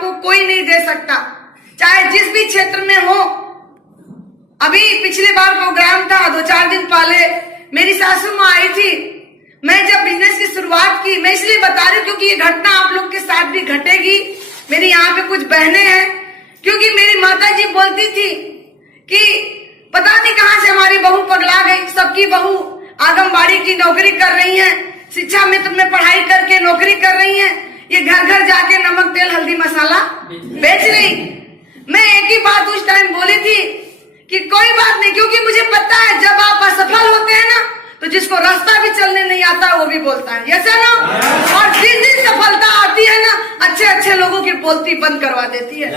आपको कोई नहीं दे सकता, चाहे जिस भी क्षेत्र में हो। अभी पिछले बार प्रोग्राम था 2-4 दिन पहले, मेरी सासू माँ आई थी। मैं जब बिजनेस की शुरुआत की, मैं इसलिए बता रही हूँ क्योंकि ये घटना आप लोग के साथ भी घटेगी। मेरी यहाँ पे कुछ बहनें हैं, क्योंकि मेरी माता जी बोलती थी कि पता नहीं कहाँ से हमारी बहू पगला गई। सबकी बहू आंगनबाड़ी की नौकरी कर रही है, शिक्षा मित्र में पढ़ाई करके नौकरी कर रही है, ये घर घर जाके नमक तेल हल्दी मसाला बेच रही। मैं एक ही बात उस टाइम बोली थी कि कोई बात नहीं, क्योंकि मुझे पता है जब आप असफल होते हैं ना तो जिसको रास्ता भी चलने नहीं आता वो भी बोलता है, यस ना। और जिस दिन सफलता आती है ना, अच्छे अच्छे लोगों की बोलती बंद करवा देती है।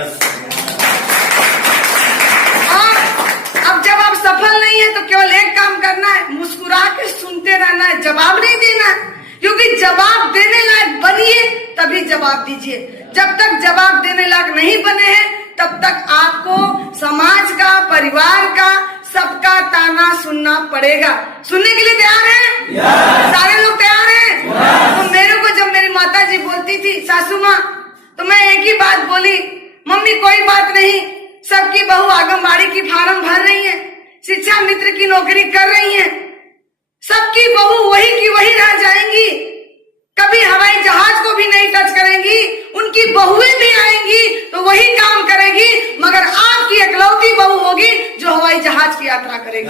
और अब जब आप सफल नहीं है तो केवल एक काम करना है, मुस्कुरा के सुनते रहना है, जवाब नहीं देना है। क्योंकि जवाब देने लायक बनिए तभी जवाब दीजिए। जब तक जवाब देने लायक नहीं बने हैं तब तक आपको समाज का, परिवार का, सबका ताना सुनना पड़ेगा। सुनने के लिए तैयार हैं? सारे लोग तैयार हैं? तो मेरे को जब मेरी माता जी बोलती थी सासू माँ, तो मैं एक ही बात बोली, मम्मी कोई बात नहीं, सबकी बहू आंगनबाड़ी की फार्म भर रही है, शिक्षा मित्र की नौकरी कर रही है, सबकी बहू वही की वही रह जाएंगी, कभी हवाई जहाज को भी नहीं टच करेंगी, उनकी बहुएं भी आएंगी तो वही काम करेगी, मगर आपकी इकलौती बहू होगी जो हवाई जहाज की यात्रा करेगी।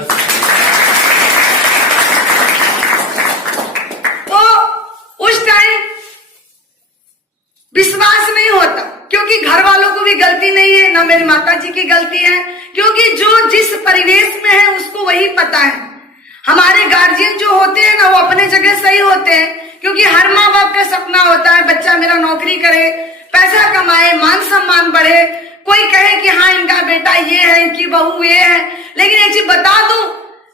तो उस टाइम विश्वास नहीं होता, क्योंकि घर वालों को भी गलती नहीं है, ना मेरी माता जी की गलती है, क्योंकि जो जिस परिवेश में है उसको वही पता है। हमारे गार्जियन जो होते हैं ना वो अपने जगह सही होते हैं, क्योंकि हर माँ बाप का सपना होता है बच्चा मेरा नौकरी करे, पैसा कमाए, मान सम्मान बढ़े, कोई कहे कि हाँ इनका बेटा ये है, इनकी बहू ये है। लेकिन एक चीज बता दूं,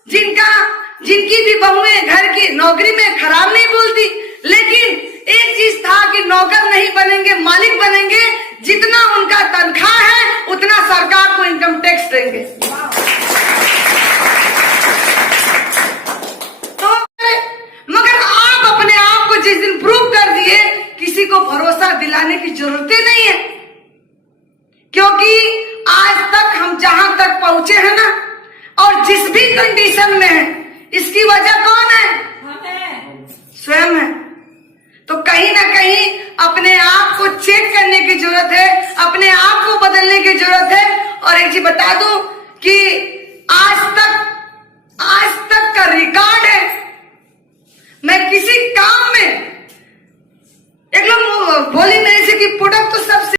जिनकी भी बहुएं घर की नौकरी में खराब नहीं बोलती, लेकिन एक चीज था कि नौकर नहीं बनेंगे, मालिक बनेंगे, जितना उनका तनख्वाह है उतना सरकार को इनकम टैक्स देंगे। तो मगर आप अपने आप को जिस दिन प्रूव कर दिए, किसी को भरोसा दिलाने की जरूरत नहीं है, क्योंकि आज तक हम जहां तक पहुंचे हैं ना, और जिस भी कंडीशन में है, इसकी वजह कौन है? स्वयं है। तो कहीं ना कहीं अपने आप को चेक करने की जरूरत है, अपने आप को बदलने की जरूरत है। और एक चीज बता दूं कि आज तक का रिकॉर्ड है, मैं किसी काम में एक लोग बोली मेरे से कि पुटअप तो सबसे